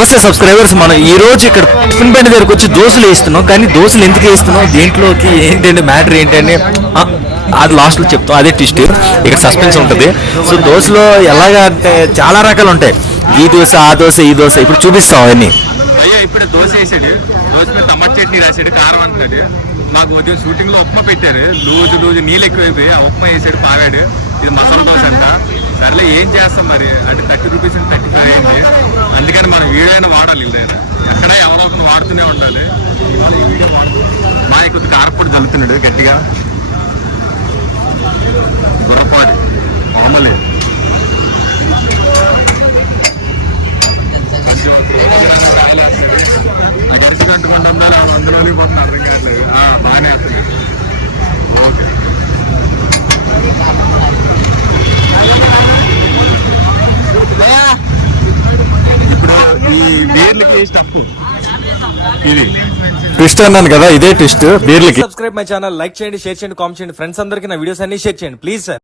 నమస్తే సబ్స్క్రైబర్స్, మనం ఈ రోజు ఇక్కడ టిఫిన్ బండి దగ్గరకు వచ్చి దోశలు వేస్తున్నాం. కానీ దోశలు ఎందుకు వేస్తున్నాం, దేంట్లోకి ఏంటంటే మ్యాటర్ ఏంటంటే అది లాస్ట్లో చెప్తాం. అదే ట్విస్ట్, ఇక్కడ సస్పెన్స్ ఉంటుంది. సో దోశలో ఎలాగా అంటే చాలా రకాలు ఉంటాయి. ఈ దోశ, ఆ దోశ, ఈ దోశ ఇప్పుడు చూపిస్తాం అవన్నీ. అయ్యా ఇప్పుడు దోశ వేసాడు, దోశ మీద టమాటా చట్నీ రాశాడు, కారం అంటున్నాడు. మాకు ఉదయం షూటింగ్ లో ఉప్మా పెట్టారు, లూజు నీళ్ళు ఎక్కువైపోయి ఆ ఉప్మా వేసాడు, పావాడు. ఇది మసాలా దోశ అంట. సర్లే ఏం చేస్తాం మరి, అంటే 30 రూపీస్ 35 అయింది. అందుకని మనం వీడియో అయినా వాడాలి. లేదా ఎక్కడ ఎవరో ఒకరిని వాడుతూనే ఉండాలి. మా కొద్ది కారపొడి చల్లుతున్నాడు గట్టిగా, గుర్రపాడు మామూలు నాకు అరిసి కట్టుకుంటా అందులోకి పోతున్నా, అర్థం కావట్లేదు. బాగానే వస్తుంది. ఓకే ఇప్పుడు ఈ బీర్లకి స్టఫ్ ఇది ట్విస్ట్ అన్నాను కదా, ఇదే ట్విస్ట్ బీర్లకి. సబ్స్క్రైబ్ మై ఛానల్, లైక్ చేయండి, షేర్ చేయండి, కామెంట్ చేయండి. ఫ్రెండ్స్ అందరికీ నా వీడియోస్ అన్ని షేర్ చేయండి ప్లీజ్ సార్.